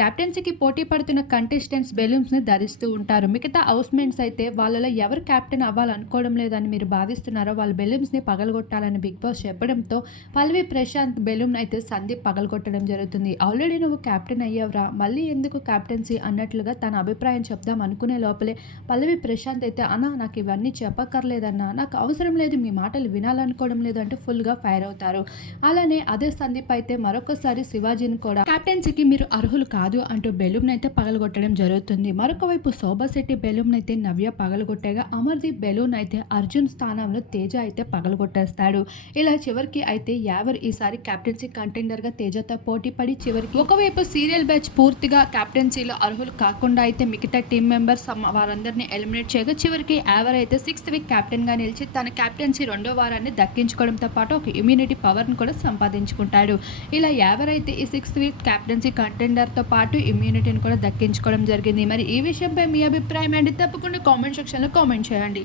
క్యాప్టెన్సీకి పోటీ పడుతున్న కంటెస్టెంట్స్ బెలూన్స్ని ధరిస్తూ ఉంటారు. మిగతా హౌస్మెంట్స్ అయితే వాళ్ళలో ఎవరు క్యాప్టెన్ అవ్వాలనుకోవడం లేదని మీరు భావిస్తున్నారో వాళ్ళ బెలూన్స్ని పగలగొట్టాలని బిగ్ బాస్ చెప్పడంతో పల్లవి ప్రశాంత్ బెలూన్ అయితే సందీప్ పగలగొట్టడం జరుగుతుంది. ఆల్రెడీ నువ్వు క్యాప్టెన్ అయ్యావురా మళ్ళీ ఎందుకు క్యాప్టెన్సీ అన్నట్లుగా తన అభిప్రాయం చెప్దాం అనుకునే లోపలే పల్లవి ప్రశాంత్ అయితే అన్న నాకు ఇవన్నీ చెప్పక్కర్లేదన్నా నాకు అవసరం లేదు మీ మాటలు వినాలనుకోవడం లేదు అంటే ఫుల్గా ఫైర్ అవుతారు. అలానే అదే సందీప్ అయితే మరొకసారి శివాజీని కూడా క్యాప్టెన్సీకి మీరు అర్హులు కాదు అంటూ బెలూన్ అయితే పగలగొట్టడం జరుగుతుంది. మరొక వైపు శోభా బెలూన్ అయితే నవ్య పగలగొట్టగా అమర్దీప్ బెలూన్ అయితే అర్జున్ స్థానంలో తేజ అయితే పగలగొట్టేస్తాడు. ఇలా చివరికి అయితే యావర్ ఈసారి క్యాప్టెన్సీ కంటెండర్గా తేజతో పోటీ పడి చివరికి ఒకవైపు సీరియల్ బ్యాచ్ పూర్తిగా క్యాప్టెన్సీలో అర్హులు కాకుండా అయితే మిగతా టీం మెంబర్స్ వారందరినీ ఎలిమినేట్ చేయగా చివరికి యావర్ అయితే సిక్స్త్ వీక్ కెప్టెన్గా నిలిచి తన క్యాప్టెన్సీ రెండో వారాన్ని దక్కించుకోవడంతో పాటు ఒక ఇమ్యూనిటీ పవర్ను కూడా సంపాదించుకుంటాడు. ఇలా యావర్ అయితే ఈ సిక్స్త్ వీక్ క్యాప్టెన్సీ కంటెండర్తో పాటు ఇమ్యూనిటీని కూడా దక్కించుకోవడం జరిగింది. మరి ఈ విషయంపై మీ అభిప్రాయం ఏంటి? తప్పకుండా కామెంట్ సెక్షన్లో కామెంట్ చేయండి.